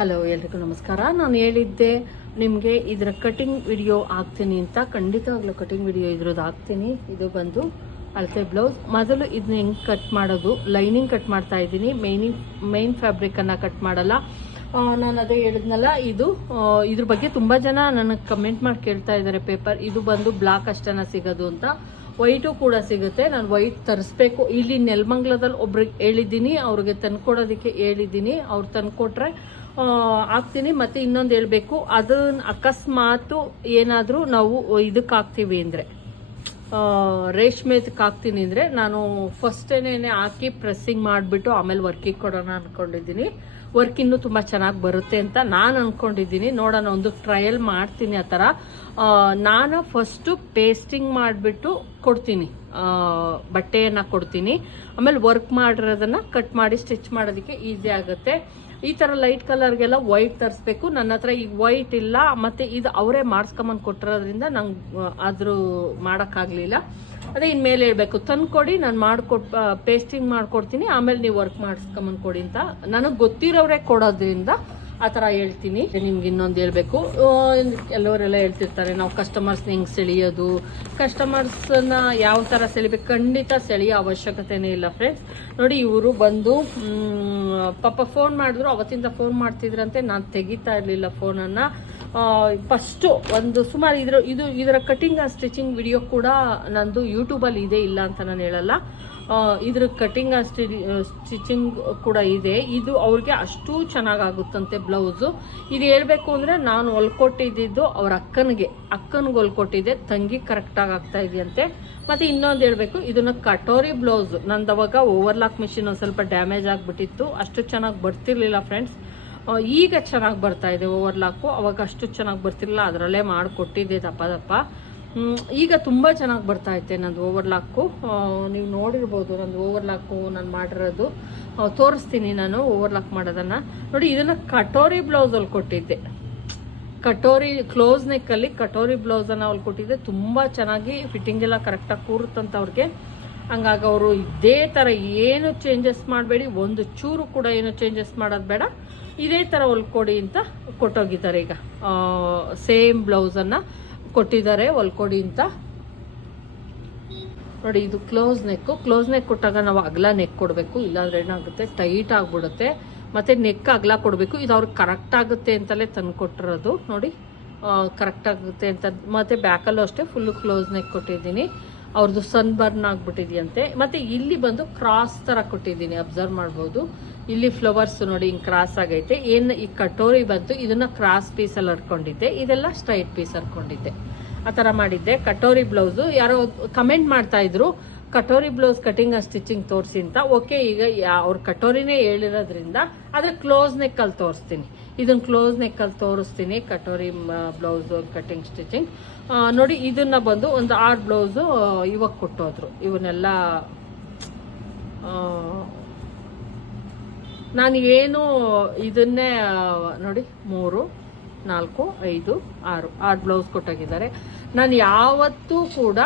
Hello ಎಲ್ರಿಗೂ ನಮಸ್ಕಾರ. ನಾನು ಹೇಳಿದ್ದೆ, ನಿಮಗೆ ಇದರ ಕಟಿಂಗ್ ವಿಡಿಯೋ ಹಾಕ್ತೀನಿ ಅಂತ. ಖಂಡಿತವಾಗ್ಲೂ ಕಟಿಂಗ್ ವಿಡಿಯೋ ಇದ್ರದ್ದು ಹಾಕ್ತೀನಿ. ಇದು ಬಂದು ಅಳತೆ ಬ್ಲೌಸ್ ಮೊದಲು ಇದನ್ನ ಹೆಂಗೆ ಕಟ್ ಮಾಡೋದು? ಲೈನಿಂಗ್ ಕಟ್ ಮಾಡ್ತಾ ಇದ್ದೀನಿ. ಮೈನಿಂಗ್ ಮೈನ್ ಫ್ಯಾಬ್ರಿಕನ್ನು ಕಟ್ ಮಾಡಲ್ಲ. ನಾನು ಅದೇ ಹೇಳಿದ್ನಲ್ಲ, ಇದು ಇದ್ರ ಬಗ್ಗೆ ತುಂಬ ಜನ ನನಗೆ ಕಮೆಂಟ್ ಮಾಡಿ ಕೇಳ್ತಾ ಇದ್ದಾರೆ ಪೇಪರ್ ಇದು ಬಂದು ಬ್ಲಾಕ್ ಅಷ್ಟನ ಸಿಗೋದು ಅಂತ. ವೈಟು ಕೂಡ ಸಿಗುತ್ತೆ. ನಾನು ವೈಟ್ ತರಿಸ್ಬೇಕು. ಇಲ್ಲಿ ನೆಲಮಂಗ್ಲದಲ್ಲಿ ಒಬ್ರಿಗೆ ಹೇಳಿದ್ದೀನಿ. ಅವ್ರಿಗೆ ತಂದ್ಕೊಡೋದಕ್ಕೆ ಹೇಳಿದ್ದೀನಿ. ಅವ್ರು ತಂದ್ಕೊಟ್ರೆ ಹಾಕ್ತೀನಿ, ಮತ್ತೆ ಇನ್ನೊಂದು ಹೇಳ್ಬೇಕು. ಅದನ್ನ ಅಕಸ್ಮಾತು ಏನಾದರೂ ನಾವು ಇದಕ್ಕೆ ಹಾಕ್ತೀವಿ ಅಂದರೆ ರೇಷ್ಮೆದಕ್ಕೆ ಹಾಕ್ತೀನಿ ಅಂದರೆ, ನಾನು ಫಸ್ಟೇನೆ ಹಾಕಿ ಪ್ರೆಸ್ಸಿಂಗ್ ಮಾಡಿಬಿಟ್ಟು ಆಮೇಲೆ ವರ್ಕಿಗೆ ಕೊಡೋಣ ಅಂದ್ಕೊಂಡಿದ್ದೀನಿ ವರ್ಕ್ ಇನ್ನೂ ತುಂಬ ಚೆನ್ನಾಗಿ ಬರುತ್ತೆ ಅಂತ ನಾನು ಅಂದ್ಕೊಂಡಿದ್ದೀನಿ ನೋಡೋಣ, ಒಂದು ಟ್ರಯಲ್ ಮಾಡ್ತೀನಿ ಆ ಥರ. ನಾನು ಫಸ್ಟು ಪೇಸ್ಟಿಂಗ್ ಮಾಡಿಬಿಟ್ಟು ಕೊಡ್ತೀನಿ. ಬಟ್ಟೆಯನ್ನು ಕೊಡ್ತೀನಿ. ಆಮೇಲೆ ವರ್ಕ್ ಮಾಡಿರೋದನ್ನು ಕಟ್ ಮಾಡಿ ಸ್ಟಿಚ್ ಮಾಡೋದಕ್ಕೆ ಈಸಿ ಆಗುತ್ತೆ. ಈ ಥರ ಲೈಟ್ ಕಲರ್ಗೆಲ್ಲ ವೈಟ್ ತರಿಸ್ಬೇಕು. ನನ್ನ ಹತ್ರ ಈಗ ವೈಟ್ ಇಲ್ಲ. ಮತ್ತು ಇದು ಅವರೇ ಮಾಡಿಸ್ಕೊಂಬಂದು ಕೊಟ್ಟಿರೋದ್ರಿಂದ ನಂಗೆ ಅದ್ರ ಮಾಡೋಕ್ಕಾಗಲಿಲ್ಲ. ಅದೇ ಇನ್ಮೇಲೆ ಹೇಳ್ಬೇಕು. ತಂದ್ಕೊಡಿ, ನಾನು ಮಾಡ್ಕೊಟ್ ಪೇಸ್ಟಿಂಗ್ ಮಾಡ್ಕೊಡ್ತೀನಿ. ಆಮೇಲೆ ನೀವು ವರ್ಕ್ ಮಾಡಿಸ್ಕೊಂಬಂದು ಕೊಡಿ ಅಂತ. ನನಗೆ ಗೊತ್ತಿರೋರೇ ಕೊಡೋದ್ರಿಂದ ಆ ಥರ ಹೇಳ್ತೀನಿ. ನಿಮ್ಗೆ ಇನ್ನೊಂದು ಹೇಳ್ಬೇಕು. ಕೆಲವರೆಲ್ಲ ಹೇಳ್ತಿರ್ತಾರೆ, ನಾವು ಕಸ್ಟಮರ್ಸ್ನ ಹೆಂಗೆ ಸೆಳೆಯೋದು? ನ ಯಾವ ಥರ ಸೆಳಿಬೇಕು? ಖಂಡಿತ ಸೆಳೆಯೋ ಅವಶ್ಯಕತೆನೇ ಇಲ್ಲ ಫ್ರೆಂಡ್ಸ್ ನೋಡಿ, ಇವರು ಬಂದು ಪಾಪ ಫೋನ್ ಮಾಡಿದ್ರು, ಅವತ್ತಿಂದ ಫೋನ್ ಮಾಡ್ತಿದ್ರಂತೆ, ನಾನು ತೆಗಿತಾ ಇರಲಿಲ್ಲ ಫೋನನ್ನು ಫಸ್ಟು ಒಂದು ಸುಮಾರು ಇದ್ರ ಇದು ಇದರ ಕಟಿಂಗ್ ಆ್ಯಂಡ್ ಸ್ಟಿಚಿಂಗ್ ವಿಡಿಯೋ ಕೂಡ ನಂದು ಯೂಟ್ಯೂಬಲ್ಲಿ ಇದೆ, ಇಲ್ಲ ಅಂತ ನಾನು ಹೇಳಲ್ಲ. ಇದ್ರ ಕಟಿಂಗ್ ಸ್ಟಿಚಿಂಗ್ ಕೂಡ ಇದೆ. ಇದು ಅವ್ರಿಗೆ ಅಷ್ಟು ಚೆನ್ನಾಗಾಗುತ್ತಂತೆ ಬ್ಲೌಸು ಇದು ಹೇಳ್ಬೇಕು ಅಂದರೆ ನಾನು ಹೊಲ್ಕೊಟ್ಟಿದ್ದು ಅವ್ರ ಅಕ್ಕನಿಗೆ. ಅಕ್ಕನಿಗೆ ಹೊಲ್ಕೊಟ್ಟಿದ್ದೆ, ತಂಗಿ ಕರೆಕ್ಟಾಗಿ ಆಗ್ತಾ ಇದೆಯಂತೆ. ಮತ್ತು ಇನ್ನೊಂದು ಹೇಳಬೇಕು, ಇದನ್ನ ಕಟೋರಿ ಬ್ಲೌಸ್ ನಂದು ಅವಾಗ ಓವರ್ಲಾಕ್ ಮಿಷಿನ್ ಒಂದು ಸ್ವಲ್ಪ ಡ್ಯಾಮೇಜ್ ಆಗಿಬಿಟ್ಟಿತ್ತು. ಅಷ್ಟು ಚೆನ್ನಾಗಿ ಬರ್ತಿರ್ಲಿಲ್ಲ ಫ್ರೆಂಡ್ಸ್ ಈಗ ಚೆನ್ನಾಗಿ ಬರ್ತಾ ಇದೆ ಓವರ್ಲಾಕು ಅವಾಗ ಅಷ್ಟು ಚೆನ್ನಾಗಿ ಬರ್ತಿರಲಿಲ್ಲ. ಅದರಲ್ಲೇ ಮಾಡಿಕೊಟ್ಟಿದ್ದೆ ದಪ್ಪ ದಪ್ಪ. ಈಗ ತುಂಬ ಚೆನ್ನಾಗಿ ಬರ್ತಾ ಐತೆ ನಂದು ಓವರ್ಲಾಕು. ನೀವು ನೋಡಿರ್ಬೋದು ನಂದು ಓವರ್ಲಾಕು, ನಾನು ಮಾಡಿರೋದು. ತೋರಿಸ್ತೀನಿ ನಾನು ಓವರ್ಲಾಕ್ ಮಾಡೋದನ್ನು. ನೋಡಿ, ಇದನ್ನು ಕಟೋರಿ ಬ್ಲೌಸಲ್ಲಿ ಕೊಟ್ಟಿದ್ದೆ. ಕಟೋರಿ ಕ್ಲೋಸ್ ನೆಕ್ಕಲ್ಲಿ ಕಟೋರಿ ಬ್ಲೌಸನ್ನು ಅವ್ರು ಕೊಟ್ಟಿದ್ದೆ. ತುಂಬ ಚೆನ್ನಾಗಿ ಫಿಟ್ಟಿಂಗ್ ಎಲ್ಲ ಕರೆಕ್ಟಾಗಿ ಕೂರುತ್ತಂತ ಅವ್ರಿಗೆ. ಹಂಗಾಗಿ ಅವರು ಇದೇ ಥರ ಏನು ಚೇಂಜಸ್ ಮಾಡಬೇಡಿ. ಒಂದು ಚೂರು ಕೂಡ ಏನು ಚೇಂಜಸ್ ಮಾಡೋದು ಬೇಡ. ಇದೇ ಥರ ಹೊಲ್ಕೊಡಿ ಅಂತ ಕೊಟ್ಟೋಗಿದ್ದಾರೆ ಈಗ. ಸೇಮ್ ಬ್ಲೌಸನ್ನು ಕೊಟ್ಟಿದ್ದಾರೆ ಹೊಲ್ಕೊಡಿ ಅಂತ. ನೋಡಿ, ಇದು ಕ್ಲೋಸ್ ನೆಕ್ಕು. ಕ್ಲೋಸ್ ನೆಕ್ ಕೊಟ್ಟಾಗ ನಾವು ಅಗಲ ನೆಕ್ ಕೊಡಬೇಕು. ಇಲ್ಲಾಂದ್ರೆ ಏನಾಗುತ್ತೆ? ಟೈಟ್ ಆಗಿಬಿಡುತ್ತೆ. ಮತ್ತು ನೆಕ್ ಅಗಲ ಕೊಡಬೇಕು. ಇದು ಅವ್ರಿಗೆ ಕರೆಕ್ಟ್ ಆಗುತ್ತೆ ಅಂತಲೇ ತಂದು ಕೊಟ್ಟಿರೋದು. ನೋಡಿ ಕರೆಕ್ಟ್ ಆಗುತ್ತೆ ಅಂತ. ಮತ್ತು ಬ್ಯಾಕಲ್ಲೂ ಅಷ್ಟೇ ಫುಲ್ಲು ಕ್ಲೋಸ್ ನೆಕ್ ಕೊಟ್ಟಿದ್ದೀನಿ. ಅವ್ರದ್ದು ಸನ್ ಬರ್ನ್ ಆಗಿಬಿಟ್ಟಿದೆಯಂತೆ. ಮತ್ತು ಇಲ್ಲಿ ಬಂದು ಕ್ರಾಸ್ ಥರ ಕೊಟ್ಟಿದ್ದೀನಿ. ಅಬ್ಸರ್ವ್ ಮಾಡ್ಬೋದು. ಇಲ್ಲಿ ಫ್ಲವರ್ಸ್ ನೋಡಿ ಹಿಂಗೆ ಕ್ರಾಸ್ ಆಗೈತೆ. ಏನು ಈ ಕಟೋರಿ ಬಂತು, ಇದನ್ನ ಕ್ರಾಸ್ ಪೀಸಲ್ಲಿ ಹರ್ಕೊಂಡಿದ್ದೆ ಇದೆಲ್ಲ ಸ್ಟ್ರೈಟ್ ಪೀಸ್ ಹರ್ಕೊಂಡಿದ್ದೆ ಆ ಥರ ಮಾಡಿದ್ದೆ. ಕಟೋರಿ ಬ್ಲೌಸು ಯಾರೋ ಕಮೆಂಟ್ ಮಾಡ್ತಾ ಇದ್ರು, ಕಟೋರಿ ಬ್ಲೌಸ್ ಕಟಿಂಗ್ ಆ ಸ್ಟಿಚಿಂಗ್ ತೋರಿಸಿ ಅಂತ. ಓಕೆ ಈಗ ಅವ್ರ ಕಟೋರಿನೇ ಹೇಳಿರೋದ್ರಿಂದ ಆದರೆ ಕ್ಲೋಸ್ ನೆಕ್ಕಲ್ಲಿ ತೋರಿಸ್ತೀನಿ. ಇದನ್ನ ಕ್ಲೋಸ್ ನೆಕ್ಕಲ್ಲಿ ತೋರಿಸ್ತೀನಿ, ಕಟೋರಿ ಬ್ಲೌಸ್ ಕಟಿಂಗ್ ಸ್ಟಿಚಿಂಗ್ ನೋಡಿ ಇದನ್ನ ಬಂದು ಒಂದು ಆರು ಬ್ಲೌಸು ಇವಾಗ ಕೊಟ್ಟೋದ್ರು. ಇವನ್ನೆಲ್ಲ ನಾನು ಏನು ಇದನ್ನೇ ನೋಡಿ, ಮೂರು, ನಾಲ್ಕು, ಐದು, ಆರು ಆರು ಬ್ಲೌಸ್ ಕೊಟ್ಟಾಗಿದ್ದಾರೆ. ನಾನು ಯಾವತ್ತೂ ಕೂಡ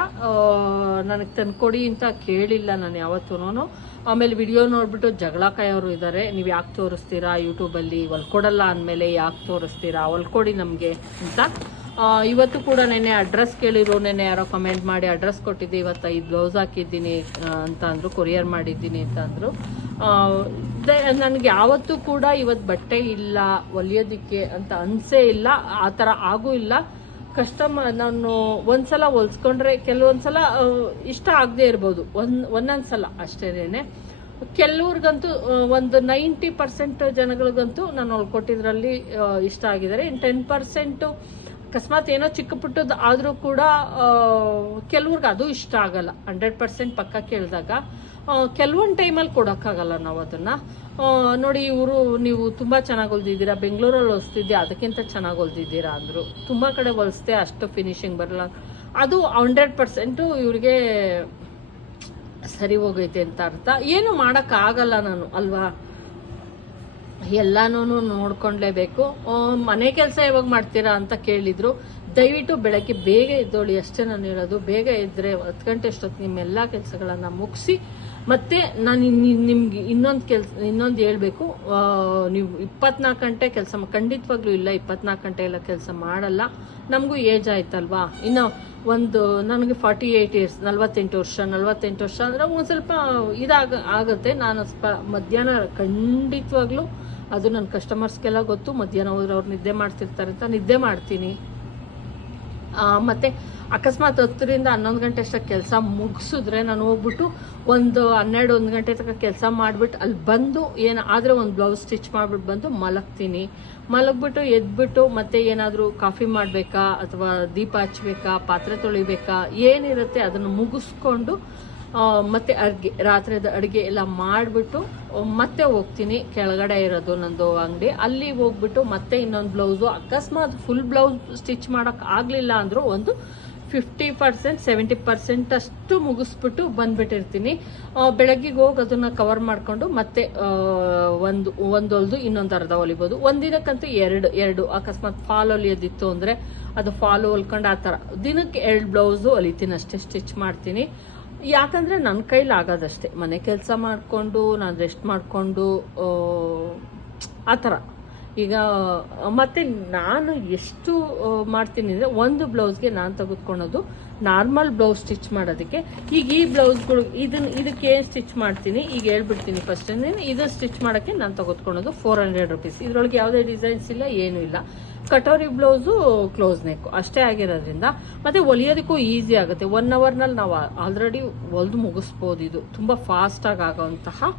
ನನಗೆ ತಂದ್ಕೊಡಿ ಅಂತ ಕೇಳಿಲ್ಲ ನಾನು ಯಾವತ್ತೂ ಆಮೇಲೆ ವಿಡಿಯೋ ನೋಡಿಬಿಟ್ಟು ಜಗಳ ಕಾಯೋರು ಇದ್ದಾರೆ ನೀವು ಯಾಕೆ ತೋರಿಸ್ತೀರಾ? ಯೂಟ್ಯೂಬಲ್ಲಿ ಹೊಲ್ಕೊಡಲ್ಲ ಅಂದಮೇಲೆ ಯಾಕೆ ತೋರಿಸ್ತೀರಾ? ಹೊಲ್ಕೊಡಿ ನಮಗೆ ಅಂತ. ಇವತ್ತು ಕೂಡ ನೆನ್ನೆ ಅಡ್ರೆಸ್ ಕೇಳಿರು ನೆನ್ನೆ ಯಾರೋ ಕಮೆಂಟ್ ಮಾಡಿ ಅಡ್ರೆಸ್ ಕೊಟ್ಟಿದ್ದೆ. ಇವತ್ತು ಐದು ಬ್ಲೌಸ್ ಹಾಕಿದ್ದೀನಿ ಅಂತ ಅಂದರು ಕೊರಿಯರ್ ಮಾಡಿದ್ದೀನಿ ಅಂತ ಅಂದರು. ನನಗೆ ಯಾವತ್ತೂ ಕೂಡ ಇವತ್ತು ಬಟ್ಟೆ ಇಲ್ಲ ಹೊಲಿಯೋದಕ್ಕೆ ಅಂತ ಅನಿಸೇ ಇಲ್ಲ, ಆ ಥರ ಆಗೂ ಇಲ್ಲ. ಕಸ್ಟಮರ್ ನಾನು ಒಂದ್ಸಲ ಹೊಲ್ಸ್ಕೊಂಡ್ರೆ ಕೆಲವೊಂದ್ಸಲ ಇಷ್ಟ ಆಗದೆ ಇರ್ಬೋದು. ಒಂದು ಒಂದೊಂದು ಸಲ ಅಷ್ಟೇನೆ ಕೆಲವ್ರಿಗಂತೂ ಒಂದು ನೈಂಟಿ ಪರ್ಸೆಂಟ್ ಜನಗಳಿಗಂತೂ ನಾನು ಹೊಲ್ಕೊಟ್ಟಿದ್ರಲ್ಲಿ ಇಷ್ಟ ಆಗಿದ್ದಾರೆ. ಇನ್ನು ಟೆನ್ ಪರ್ಸೆಂಟು ಅಕಸ್ಮಾತ್ ಏನೋ ಚಿಕ್ಕ ಪುಟ್ಟದ್ದು ಆದರೂ ಕೂಡ ಕೆಲವ್ರಿಗೆ ಅದು ಇಷ್ಟ ಆಗಲ್ಲ. ಹಂಡ್ರೆಡ್ ಪರ್ಸೆಂಟ್ ಪಕ್ಕ ಕೇಳಿದಾಗ. ಕೆಲವೊಂದು ಟೈಮಲ್ಲಿ ಕೊಡೋಕ್ಕಾಗಲ್ಲ ನಾವು ಅದನ್ನು. ನೋಡಿ ಇವರು, ನೀವು ತುಂಬ ಚೆನ್ನಾಗಿ ಹೊಲ್ದಿದ್ದೀರಾ ಬೆಂಗಳೂರಲ್ಲಿ ಹೊಲಿಸ್ತಿದ್ದೆ ಅದಕ್ಕಿಂತ ಚೆನ್ನಾಗಿ ಹೊಲ್ದಿದ್ದೀರಾ ಅಂದರು. ತುಂಬ ಕಡೆ ಹೊಲಿಸ್ದೆ, ಅಷ್ಟು ಫಿನಿಶಿಂಗ್ ಬರಲ್ಲ. ಅದು ಹಂಡ್ರೆಡ್ ಪರ್ಸೆಂಟು ಇವ್ರಿಗೆ ಸರಿ ಹೋಗೈತೆ ಅಂತ ಅರ್ಥ. ಏನು ಮಾಡೋಕ್ಕಾಗಲ್ಲ ನಾನು, ಅಲ್ವಾ? ಎಲ್ಲಾನು ನೋಡ್ಕೊಂಡ್ಲೇಬೇಕು. ಮನೆ ಕೆಲಸ ಯಾವಾಗ ಮಾಡ್ತೀರಾ ಅಂತ ಕೇಳಿದ್ರು. ದಯವಿಟ್ಟು ಬೆಳಗ್ಗೆ ಬೇಗ ಎದ್ದೋಳಿ, ಅಷ್ಟೇ ನಾನು ಹೇಳೋದು. ಬೇಗ ಎದ್ದರೆ ಹತ್ತು ಗಂಟೆ ಅಷ್ಟೊತ್ತು ನಿಮ್ಮೆಲ್ಲ ಕೆಲಸಗಳನ್ನು ಮುಗಿಸಿ ಮತ್ತೆ ನಾನು ನಿಮ್ಗೆ ಇನ್ನೊಂದು ಕೆಲ್ಸ, ಇನ್ನೊಂದು ಹೇಳಬೇಕು. ನೀವು ಇಪ್ಪತ್ನಾಲ್ಕು ಗಂಟೆ ಕೆಲಸ ಖಂಡಿತವಾಗ್ಲೂ ಇಲ್ಲ ಇಪ್ಪತ್ನಾಲ್ಕು ಗಂಟೆ ಎಲ್ಲ ಕೆಲಸ ಮಾಡಲ್ಲ. ನಮಗೂ ಏಜ್ ಆಯ್ತಲ್ವಾ? ಇನ್ನು ಒಂದು, ನನಗೆ ಫಾರ್ಟಿ ಏಯ್ಟ್ ಇಯರ್ಸ್, ನಲ್ವತ್ತೆಂಟು ವರ್ಷ ನಲ್ವತ್ತೆಂಟು ವರ್ಷ ಅಂದರೆ ಒಂದು ಸ್ವಲ್ಪ ಇದಾಗ, ಆಗುತ್ತೆ. ನಾನು ಸ್ಪ ಮಧ್ಯಾಹ್ನ ಖಂಡಿತವಾಗ್ಲೂ ಅದು ನನ್ನ ಕಸ್ಟಮರ್ಸ್ಗೆಲ್ಲ ಗೊತ್ತು. ಮಧ್ಯಾಹ್ನ ಹೋದ್ರೆ ಅವ್ರು ನಿದ್ದೆ ಮಾಡ್ತಿರ್ತಾರೆ ಅಂತ ನಿದ್ದೆ ಮಾಡ್ತೀನಿ. ಮತ್ತೆ ಅಕಸ್ಮಾತ್ ಹತ್ತರಿಂದ ಹನ್ನೊಂದು ಗಂಟೆ ಅಷ್ಟಕ್ಕೆ ಕೆಲಸ ಮುಗಿಸಿದ್ರೆ ನಾನು ಹೋಗ್ಬಿಟ್ಟು ಒಂದು ಹನ್ನೆರಡು, ಒಂದು ಗಂಟೆ ತನಕ ಕೆಲಸ ಮಾಡಿಬಿಟ್ಟು ಅಲ್ಲಿ ಬಂದು ಏನು ಆದರೆ ಒಂದು ಬ್ಲೌಸ್ ಸ್ಟಿಚ್ ಮಾಡಿಬಿಟ್ಟು ಬಂದು ಮಲಗ್ತೀನಿ. ಮಲಗ್ಬಿಟ್ಟು ಎದ್ಬಿಟ್ಟು ಮತ್ತೆ ಏನಾದರೂ ಕಾಫಿ ಮಾಡಬೇಕಾ ಅಥವಾ ದೀಪ ಹಚ್ಬೇಕಾ, ಪಾತ್ರೆ ತೊಳಿಬೇಕಾ, ಏನಿರುತ್ತೆ ಅದನ್ನು ಮುಗಿಸ್ಕೊಂಡು ಮತ್ತೆ ಅಡ್ಗೆ, ರಾತ್ರಿದ ಅಡುಗೆ ಎಲ್ಲ ಮಾಡಿಬಿಟ್ಟು ಮತ್ತೆ ಹೋಗ್ತೀನಿ. ಕೆಳಗಡೆ ಇರೋದು ನಂದು ಅಂಗಡಿ. ಅಲ್ಲಿ ಹೋಗ್ಬಿಟ್ಟು ಮತ್ತೆ ಇನ್ನೊಂದು ಬ್ಲೌಸು ಅಕಸ್ಮಾತ್ ಫುಲ್ ಬ್ಲೌಸ್ ಸ್ಟಿಚ್ ಮಾಡೋಕೆ ಆಗಲಿಲ್ಲ ಅಂದರೂ ಒಂದು ಫಿಫ್ಟಿ ಪರ್ಸೆಂಟ್ ಸೆವೆಂಟಿ ಪರ್ಸೆಂಟ್ ಅಷ್ಟು ಮುಗಿಸ್ಬಿಟ್ಟು ಬಂದ್ಬಿಟ್ಟಿರ್ತೀನಿ. ಬೆಳಗ್ಗೆ ಬೆಳಗ್ಗೆಗೆ ಹೋಗಿ ಅದನ್ನು ಕವರ್ ಮಾಡಿಕೊಂಡು ಮತ್ತೆ ಒಂದು ಒಂದು ಹೊಲ್ದು ಇನ್ನೊಂದು ಅರ್ಧ ಹೊಲಿಬೋದು. ಒಂದಿನಕ್ಕಂತೂ ಎರಡು ಎರಡು ಅಕಸ್ಮಾತ್ ಫಾಲ್ ಹೊಲಿಯೋದಿತ್ತು ಅಂದರೆ ಅದು ಫಾಲು ಹೊಲ್ಕೊಂಡು ಆ ಥರ. ದಿನಕ್ಕೆ ಎರಡು ಬ್ಲೌಸು ಹೊಲಿತೀನಿ ಅಷ್ಟೇ ಸ್ಟಿಚ್ ಮಾಡ್ತೀನಿ. ಯಾಕಂದರೆ ನನ್ನ ಕೈಲಿ ಆಗೋದಷ್ಟೇ. ಮನೆ ಕೆಲಸ ಮಾಡಿಕೊಂಡು, ನಾನು ರೆಸ್ಟ್ ಮಾಡಿಕೊಂಡು ಆ ಥರ. ಈಗ ಮತ್ತೆ ನಾನು ಎಷ್ಟು ಮಾಡ್ತೀನಿ ಅಂದರೆ ಒಂದು ಬ್ಲೌಸ್ಗೆ ನಾನು ತೆಗೆದುಕೊಳ್ಳೋದು ನಾರ್ಮಲ್ ಬ್ಲೌಸ್ ಸ್ಟಿಚ್ ಮಾಡೋದಕ್ಕೆ. ಈಗ ಈ ಬ್ಲೌಸ್ಗಳು ಇದನ್ನ ಇದಕ್ಕೆ ಏನು ಸ್ಟಿಚ್ ಮಾಡ್ತೀನಿ? ಈಗ ಹೇಳ್ಬಿಡ್ತೀನಿ ಫಸ್ಟ್ ಇದನ್ನ ಸ್ಟಿಚ್ ಮಾಡೋಕ್ಕೆ ನಾನು ತೆಗೆದುಕೊಳ್ಳೋದು ಫೋರ್ ಹಂಡ್ರೆಡ್ ರುಪೀಸ್ ಇದರೊಳಗೆ ಯಾವುದೇ ಡಿಸೈನ್ಸ್ ಇಲ್ಲ, ಏನೂ ಇಲ್ಲ. ಕಟೋರಿ ಬ್ಲೌಸು ಕ್ಲೋಸ್ ನೆಕ್ ಅಷ್ಟೇ ಆಗಿರೋದ್ರಿಂದ. ಮತ್ತೆ ಹೊಲಿಯೋದಕ್ಕೂ ಈಸಿ ಆಗುತ್ತೆ. ಒನ್ ಅವರ್ನಲ್ಲಿ ನಾವು ಆಲ್ರೆಡಿ ಹೊಲ್ದು ಮುಗಿಸ್ಬೋದು. ಇದು ತುಂಬ ಫಾಸ್ಟಾಗಿ ಆಗೋವಂತಹ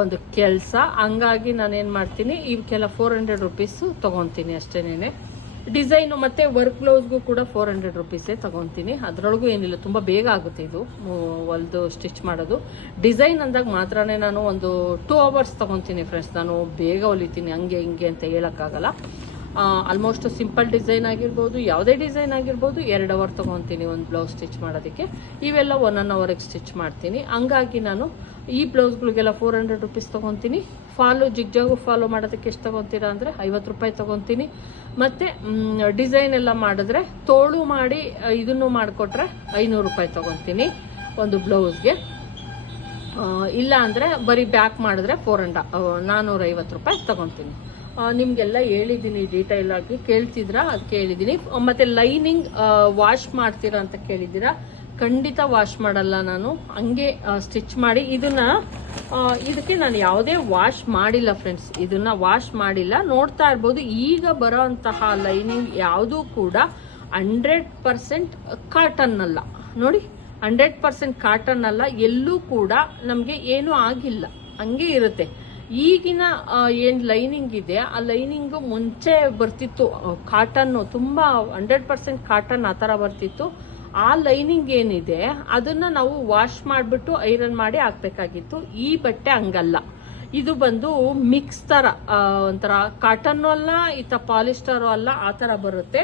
ಒಂದು ಕೆಲಸ. ಹಂಗಾಗಿ ನಾನೇನು ಮಾಡ್ತೀನಿ ಇವಕ್ಕೆಲ್ಲ ಫೋರ್ ಹಂಡ್ರೆಡ್ ರುಪೀಸು ತೊಗೊತೀನಿ ಅಷ್ಟೇನೆ ಡಿಸೈನು ಮತ್ತು ವರ್ಕ್ ಬ್ಲೌಸ್ಗೂ ಕೂಡ ಫೋರ್ ಹಂಡ್ರೆಡ್ ರುಪೀಸೇ ತೊಗೊತೀನಿ. ಅದರೊಳಗೂ ಏನಿಲ್ಲ, ತುಂಬ ಬೇಗ ಆಗುತ್ತೆ ಇದು ಹೊಲ್ದು ಸ್ಟಿಚ್ ಮಾಡೋದು. ಡಿಸೈನ್ ಅಂದಾಗ ಮಾತ್ರನೇ ನಾನು ಒಂದು ಟೂ ಅವರ್ಸ್ ತೊಗೊತೀನಿ ಫ್ರೆಂಡ್ಸ್ ನಾನು ಬೇಗ ಹೊಲಿತೀನಿ, ಹಂಗೆ ಹಿಂಗೆ ಅಂತ ಹೇಳೋಕ್ಕಾಗಲ್ಲ. ಆಲ್ಮೋಸ್ಟ್ ಸಿಂಪಲ್ ಡಿಸೈನ್ ಆಗಿರ್ಬೋದು, ಯಾವುದೇ ಡಿಸೈನ್ ಆಗಿರ್ಬೋದು, ಎರಡು ಅವರ್ ತೊಗೊತೀನಿ ಒಂದು ಬ್ಲೌಸ್ ಸ್ಟಿಚ್ ಮಾಡೋದಕ್ಕೆ. ಇವೆಲ್ಲ ಒನ್ ಒನ್ ಅವರಿಗೆ ಸ್ಟಿಚ್ ಮಾಡ್ತೀನಿ. ಹಂಗಾಗಿ ನಾನು ಈ ಬ್ಲೌಸ್ಗಳಿಗೆಲ್ಲ ಫೋರ್ ಹಂಡ್ರೆಡ್ ರುಪೀಸ್ ತೊಗೊತೀನಿ. ಫಾಲೋ ಜಿಗ್ಜಾಗು ಫಾಲೋ ಮಾಡೋದಕ್ಕೆ ಎಷ್ಟು ತೊಗೊತೀರಾ ಅಂದರೆ ಐವತ್ತು ರೂಪಾಯಿ ತೊಗೊತೀನಿ. ಮತ್ತು ಡಿಸೈನ್ ಎಲ್ಲ ಮಾಡಿದ್ರೆ ತೋಳು ಮಾಡಿ ಇದನ್ನು ಮಾಡಿಕೊಟ್ರೆ ಐನೂರು ರೂಪಾಯಿ ತೊಗೊತೀನಿ ಒಂದು ಬ್ಲೌಸ್ಗೆ. ಇಲ್ಲ ಅಂದರೆ ಬರೀ ಬ್ಯಾಕ್ ಮಾಡಿದ್ರೆ ಫೋರ್ ಹಂಡ ನಾನ್ನೂರೈವತ್ತು ರೂಪಾಯಿ ತೊಗೊತೀನಿ. ನಿಮಗೆಲ್ಲ ಹೇಳಿದ್ದೀನಿ ಡೀಟೈಲಾಗಿ ಆಗಿ. ಕೇಳ್ತಿದ್ರಾ ಅದು ಕೇಳಿದ್ದೀನಿ. ಮತ್ತು ಲೈನಿಂಗ್ ವಾಶ್ ಮಾಡ್ತೀರಾ ಅಂತ ಕೇಳಿದ್ದೀರಾ? ಖಂಡಿತ ವಾಶ್ ಮಾಡಲ್ಲ ನಾನು. ಹಂಗೆ ಸ್ಟಿಚ್ ಮಾಡಿ ಇದನ್ನ ಇದಕ್ಕೆ ನಾನು ಯಾವುದೇ ವಾಶ್ ಮಾಡಿಲ್ಲ ಫ್ರೆಂಡ್ಸ್ ಇದನ್ನ ವಾಶ್ ಮಾಡಿಲ್ಲ. ನೋಡ್ತಾ ಇರ್ಬೋದು, ಈಗ ಬರೋಂತಹ ಲೈನಿಂಗ್ ಯಾವುದೂ ಕೂಡ ಹಂಡ್ರೆಡ್ ಪರ್ಸೆಂಟ್ ಕಾಟನ್ ಅಲ್ಲ. ನೋಡಿ ಹಂಡ್ರೆಡ್ ಪರ್ಸೆಂಟ್ ಕಾಟನ್ ಅಲ್ಲ. ಎಲ್ಲೂ ಕೂಡ ನಮಗೆ ಏನೂ ಆಗಿಲ್ಲ. ಹಂಗೆ ಇರುತ್ತೆ. ಈಗಿನ ಏನು ಲೈನಿಂಗ್ ಇದೆ, ಆ ಲೈನಿಂಗು ಮುಂಚೆ ಬರ್ತಿತ್ತು ಕಾಟನ್ನು ತುಂಬ ಹಂಡ್ರೆಡ್ ಪರ್ಸೆಂಟ್ ಕಾಟನ್ ಆ ಥರ ಬರ್ತಿತ್ತು. ಆ ಲೈನಿಂಗ್ ಏನಿದೆ, ಅದನ್ನ ನಾವು ವಾಶ್ ಮಾಡಿಬಿಟ್ಟು ಐರನ್ ಮಾಡಿ ಹಾಕ್ಬೇಕಾಗಿತ್ತು. ಈ ಬಟ್ಟೆ ಹಂಗಲ್ಲ. ಇದು ಬಂದು ಮಿಕ್ಸ್ ಥರ ಒಂಥರ ಕಾಟನ್ನು ಅಲ್ಲ ಈತ ಪಾಲಿಸ್ಟರು ಅಲ್ಲ, ಆ ಥರ ಬರುತ್ತೆ.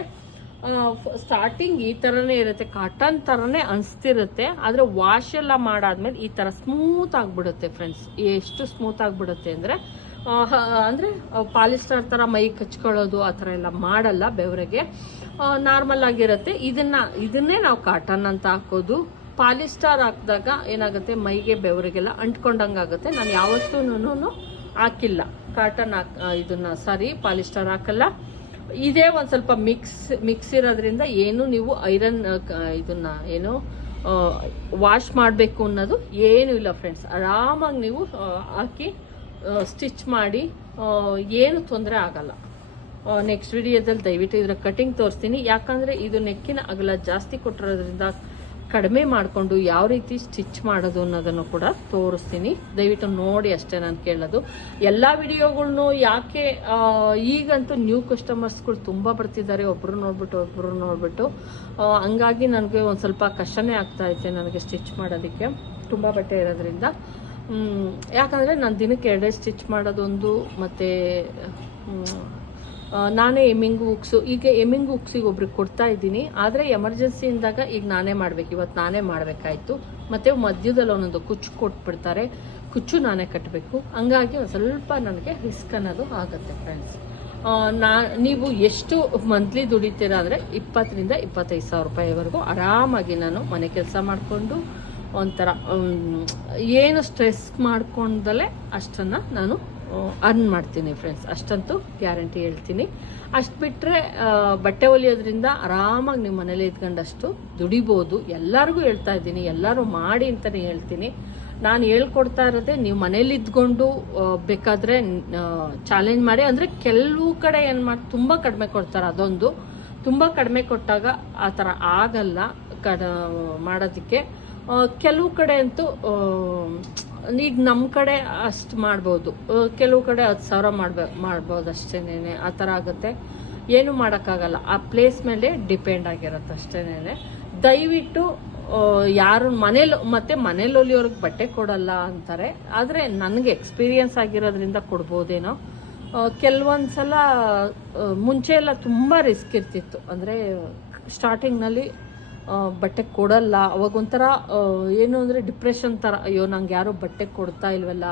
ಸ್ಟಾರ್ಟಿಂಗ್ ಈ ಥರನೇ ಇರುತ್ತೆ. ಕಾಟನ್ ಥರನೇ ಅನಿಸ್ತಿರುತ್ತೆ. ಆದರೆ ವಾಶ್ ಎಲ್ಲ ಮಾಡಾದ್ಮೇಲೆ ಈ ಥರ ಸ್ಮೂತ್ ಆಗಿಬಿಡುತ್ತೆ ಫ್ರೆಂಡ್ಸ್ ಎಷ್ಟು ಸ್ಮೂತ್ ಆಗಿಬಿಡುತ್ತೆ ಅಂದರೆ ಅಂದರೆ ಪಾಲಿಸ್ಟರ್ ಥರ ಮೈ ಕಚ್ಕೊಳ್ಳೋದು, ಆ ಥರ ಎಲ್ಲ ಮಾಡಲ್ಲ ಬೆವರಿಗೆ. ನಾರ್ಮಲ್ ಆಗಿರುತ್ತೆ. ಇದನ್ನ, ಇದನ್ನೇ ನಾವು ಕಾಟನ್ ಅಂತ ಹಾಕೋದು. ಪಾಲಿಸ್ಟಾರ್ ಹಾಕಿದಾಗ ಏನಾಗುತ್ತೆ? ಮೈಗೆ, ಬೆವರಿಗೆಲ್ಲ ಅಂಟ್ಕೊಂಡಂಗೆ ಆಗುತ್ತೆ. ನಾನು ಯಾವತ್ತೂ ಹಾಕಿಲ್ಲ. ಕಾಟನ್ ಹಾಕ್ ಇದನ್ನ ಸಾರಿ ಪಾಲಿಸ್ಟಾರ್ ಹಾಕಲ್ಲ. ಇದೇ ಒಂದು ಸ್ವಲ್ಪ ಮಿಕ್ಸ್ ಮಿಕ್ಸ್ ಇರೋದ್ರಿಂದ ಏನು ನೀವು ಐರನ್ ಇದನ್ನ ಏನು ವಾಶ್ ಮಾಡಬೇಕು ಅನ್ನೋದು ಏನೂ ಇಲ್ಲ ಫ್ರೆಂಡ್ಸ್ ಆರಾಮಾಗಿ ನೀವು ಹಾಕಿ ಸ್ಟಿಚ್ ಮಾಡಿ ಏನು ತೊಂದರೆ ಆಗಲ್ಲ. ನೆಕ್ಸ್ಟ್ ವಿಡಿಯೋದಲ್ಲಿ ದಯವಿಟ್ಟು ಇದರ ಕಟಿಂಗ್ ತೋರಿಸ್ತೀನಿ. ಯಾಕಂದರೆ ಇದು ನೆಕ್ಕಿನ ಅಗಲ ಜಾಸ್ತಿ ಕೊಟ್ಟಿರೋದ್ರಿಂದ ಕಡಿಮೆ ಮಾಡಿಕೊಂಡು ಯಾವ ರೀತಿ ಸ್ಟಿಚ್ ಮಾಡೋದು ಅನ್ನೋದನ್ನು ಕೂಡ ತೋರಿಸ್ತೀನಿ. ದಯವಿಟ್ಟು ನೋಡಿ ಅಷ್ಟೇ ನಾನು ಕೇಳೋದು. ಎಲ್ಲ ವಿಡಿಯೋಗಳನ್ನು ಯಾಕೆ ಈಗಂತೂ ನ್ಯೂ ಕಸ್ಟಮರ್ಸ್ಗಳು ತುಂಬ ಬರ್ತಿದ್ದಾರೆ. ಒಬ್ಬರು ನೋಡ್ಬಿಟ್ಟು ಒಬ್ಬರು ನೋಡ್ಬಿಟ್ಟು. ಹಂಗಾಗಿ ನನಗೆ ಒಂದು ಸ್ವಲ್ಪ ಕಷ್ಟನೇ ಆಗ್ತಾ ಇದೆ ನನಗೆ ಸ್ಟಿಚ್ ಮಾಡೋದಕ್ಕೆ. ತುಂಬ ಬಟ್ಟೆ ಇರೋದ್ರಿಂದ. ಯಾಕಂದರೆ ನಾನು ದಿನಕ್ಕೆ ಎರಡೇ ಸ್ಟಿಚ್ ಮಾಡೋದೊಂದು, ಮತ್ತು ನಾನೇ ಎಮ್ಮಿಂಗ್ ಉಕ್ಸು. ಈಗ ಎಮ್ಮಿಂಗ್ ಉಕ್ಸಿಗೆ ಒಬ್ರಿಗೆ ಕೊಡ್ತಾ ಇದ್ದೀನಿ. ಆದರೆ ಎಮರ್ಜೆನ್ಸಿ ಇಂದಾಗ ಈಗ ನಾನೇ ಮಾಡಬೇಕು. ಇವತ್ತು ನಾನೇ ಮಾಡಬೇಕಾಯ್ತು. ಮತ್ತು ಮಧ್ಯದಲ್ಲಿ ಒಂದೊಂದು ಕುಚ್ಚು ಕೊಟ್ಬಿಡ್ತಾರೆ. ಕುಚ್ಚು ನಾನೇ ಕಟ್ಟಬೇಕು ಹಂಗಾಗಿ ಒಂದು ಸ್ವಲ್ಪ ನನಗೆ ರಿಸ್ಕ್ ಅನ್ನೋದು ಆಗುತ್ತೆ ಫ್ರೆಂಡ್ಸ್ ನಾ, ನೀವು ಎಷ್ಟು ಮಂತ್ಲಿ ದುಡಿತೀರಾ ಅಂದರೆ ಇಪ್ಪತ್ತರಿಂದ ಇಪ್ಪತ್ತೈದು ಸಾವಿರ ರೂಪಾಯಿವರೆಗೂ ಆರಾಮಾಗಿ ನಾನು ಮನೆ ಕೆಲಸ ಮಾಡಿಕೊಂಡು ಒಂಥರ ಏನು ಸ್ಟ್ರೆಸ್ ಮಾಡ್ಕೊಂಡಲೇ ಅಷ್ಟನ್ನು ನಾನು ಅರ್ನ್ ಮಾಡ್ತೀನಿ ಫ್ರೆಂಡ್ಸ್ ಅಷ್ಟಂತೂ ಗ್ಯಾರಂಟಿ ಹೇಳ್ತೀನಿ. ಅಷ್ಟು ಬಿಟ್ಟರೆ ಬಟ್ಟೆ ಹೊಲಿಯೋದ್ರಿಂದ ಆರಾಮಾಗಿ ನಿಮ್ಮ ಮನೇಲಿ ಇದ್ಕೊಂಡಷ್ಟು ದುಡಿಬೋದು. ಎಲ್ಲರಿಗೂ ಹೇಳ್ತಾ ಇದ್ದೀನಿ, ಎಲ್ಲರೂ ಮಾಡಿ ಅಂತಲೇ ಹೇಳ್ತೀನಿ. ನಾನು ಹೇಳ್ಕೊಡ್ತಾ ಇರೋದೇ ನೀವು ಮನೇಲಿ ಇದ್ಕೊಂಡು ಬೇಕಾದರೆ ಚಾಲೆಂಜ್ ಮಾಡಿ, ಅಂದರೆ ಕೆಲವು ಕಡೆ ಏನು ಮಾಡಿ, ತುಂಬ ಕಡಿಮೆ ಕೊಡ್ತಾರೆ ಅದೊಂದು. ತುಂಬ ಕಡಿಮೆ ಕೊಟ್ಟಾಗ ಆ ಥರ ಆಗಲ್ಲ, ಕಡ ಮಾಡೋದಕ್ಕೆ. ಕೆಲವು ಕಡೆ ಅಂತೂ ಈಗ ನಮ್ಮ ಕಡೆ ಅಷ್ಟು ಮಾಡ್ಬೋದು. ಕೆಲವು ಕಡೆ ಹತ್ತು ಸಾವಿರ ಮಾಡ್ಬೇ, ಮಾಡ್ಬೋದು ಅಷ್ಟೇನೆ ಆ ಥರ ಆಗುತ್ತೆ. ಏನು ಮಾಡೋಕ್ಕಾಗಲ್ಲ. ಆ ಪ್ಲೇಸ್ ಮೇಲೆ ಡಿಪೆಂಡ್ ಆಗಿರುತ್ತೆ ಅಷ್ಟೇನೆ ದಯವಿಟ್ಟು ಯಾರು ಮನೇಲಿ, ಮತ್ತೆ ಮನೇಲಿ ಹೊಲಿಯೋರ್ಗೆ ಬಟ್ಟೆ ಕೊಡಲ್ಲ ಅಂತಾರೆ. ಆದರೆ ನನಗೆ ಎಕ್ಸ್ಪೀರಿಯನ್ಸ್ ಆಗಿರೋದ್ರಿಂದ ಕೊಡ್ಬೋದೇನೋ. ಕೆಲವೊಂದು ಸಲ ಮುಂಚೆ ಎಲ್ಲ ತುಂಬ ರಿಸ್ಕ್ ಇರ್ತಿತ್ತು. ಅಂದರೆ ಸ್ಟಾರ್ಟಿಂಗ್ನಲ್ಲಿ ಬಟ್ಟೆ ಕೊಡಲ್ಲ. ಅವಾಗ ಒಂಥರ ಏನು ಅಂದರೆ ಡಿಪ್ರೆಷನ್ ಥರ ಅಯ್ಯೋ, ನಂಗೆ ಯಾರೋ ಬಟ್ಟೆ ಕೊಡ್ತಾ ಇಲ್ವಲ್ಲ.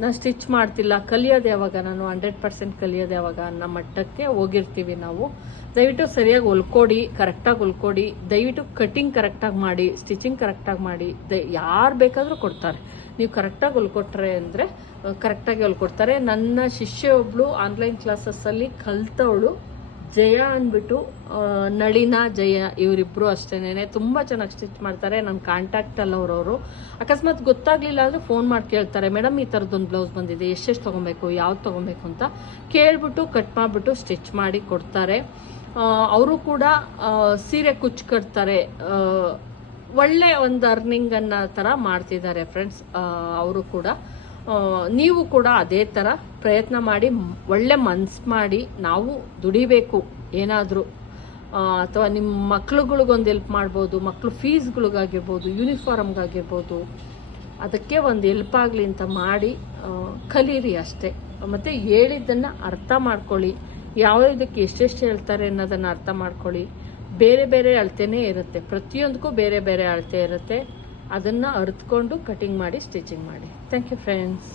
ನಾನು ಸ್ಟಿಚ್ ಮಾಡ್ತಿಲ್ಲ. ಕಲಿಯೋದು ಯಾವಾಗ ನಾನು ಹಂಡ್ರೆಡ್ ಪರ್ಸೆಂಟ್ ಕಲಿಯೋದು ಯಾವಾಗ ಅನ್ನೋ ಮಟ್ಟಕ್ಕೆ ಹೋಗಿರ್ತೀವಿ ನಾವು. ದಯವಿಟ್ಟು ಸರಿಯಾಗಿ ಹೊಲ್ಕೊಡಿ ಕರೆಕ್ಟಾಗಿ ಹೊಲ್ಕೊಡಿ. ದಯವಿಟ್ಟು ಕಟಿಂಗ್ ಕರೆಕ್ಟಾಗಿ ಮಾಡಿ ಸ್ಟಿಚಿಂಗ್ ಕರೆಕ್ಟಾಗಿ ಮಾಡಿ. ದ, ಯಾರು ಬೇಕಾದರೂ ಕೊಡ್ತಾರೆ. ನೀವು ಕರೆಕ್ಟಾಗಿ ಹೊಲ್ಕೊಟ್ರೆ ಅಂದರೆ ಕರೆಕ್ಟಾಗಿ ಹೊಲ್ಕೊಡ್ತಾರೆ. ನನ್ನ ಶಿಷ್ಯ ಒಬ್ಬಳು ಆನ್ಲೈನ್ ಕ್ಲಾಸಸ್ಸಲ್ಲಿ ಕಲ್ತವಳು ಜಯ ಅಂದ್ಬಿಟ್ಟು ನಳಿನ, ಜಯ ಇವರಿಬ್ರು ಅಷ್ಟೇನೆ ತುಂಬ ಚೆನ್ನಾಗಿ ಸ್ಟಿಚ್ ಮಾಡ್ತಾರೆ. ನನ್ನ ಕಾಂಟ್ಯಾಕ್ಟಲ್ಲಿ ಅವರವರು ಅಕಸ್ಮಾತ್ ಗೊತ್ತಾಗ್ಲಿಲ್ಲ ಅಂದರೆ ಫೋನ್ ಮಾಡಿ ಕೇಳ್ತಾರೆ, ಮೇಡಮ್, ಈ ಥರದ್ದೊಂದು ಬ್ಲೌಸ್ ಬಂದಿದೆ. ಎಷ್ಟೆಷ್ಟು ತೊಗೊಬೇಕು? ಯಾವ್ದು ತೊಗೊಬೇಕು? ಅಂತ ಕೇಳ್ಬಿಟ್ಟು ಕಟ್ ಮಾಡಿಬಿಟ್ಟು ಸ್ಟಿಚ್ ಮಾಡಿ ಕೊಡ್ತಾರೆ. ಅವರು ಕೂಡ ಸೀರೆ ಕುಚ್ಚು ಕಟ್ತಾರೆ ಒಳ್ಳೆ ಒಂದು ಅರ್ನಿಂಗ್ ಅನ್ನೋ ಥರ ಮಾಡ್ತಿದ್ದಾರೆ ಫ್ರೆಂಡ್ಸ್ ಅವರು ಕೂಡ. ನೀವು ಕೂಡ ಅದೇ ಥರ ಪ್ರಯತ್ನ ಮಾಡಿ, ಒಳ್ಳೆ ಮನ್ಸು ಮಾಡಿ ನಾವು ದುಡಿಬೇಕು ಏನಾದರೂ. ಅಥವಾ ನಿಮ್ಮ ಮಕ್ಳುಗಳಿಗೊಂದು ಹೆಲ್ಪ್ ಮಾಡ್ಬೋದು ಮಕ್ಕಳು ಫೀಸ್ಗಳಿಗಾಗಿರ್ಬೋದು ಯೂನಿಫಾರ್ಮ್ಗಾಗಿರ್ಬೋದು ಅದಕ್ಕೆ ಒಂದು ಹೆಲ್ಪ್ ಆಗಲಿ ಅಂತ ಮಾಡಿ ಕಲೀರಿ ಅಷ್ಟೇ. ಮತ್ತು ಹೇಳಿದ್ದನ್ನು ಅರ್ಥ ಮಾಡ್ಕೊಳ್ಳಿ. ಯಾವ ಇದಕ್ಕೆ ಎಷ್ಟೆಷ್ಟು ಹೇಳ್ತಾರೆ ಅನ್ನೋದನ್ನು ಅರ್ಥ ಮಾಡ್ಕೊಳ್ಳಿ. ಬೇರೆ ಬೇರೆ ಅಳತೆನೇ ಇರುತ್ತೆ. ಪ್ರತಿಯೊಂದಕ್ಕೂ ಬೇರೆ ಬೇರೆ ಅಳತೆ ಇರುತ್ತೆ. ಅದನ್ನು ಅರ್ತ್ಕೊಂಡು ಕಟಿಂಗ್ ಮಾಡಿ ಸ್ಟಿಚಿಂಗ್ ಮಾಡಿ. Thank you friends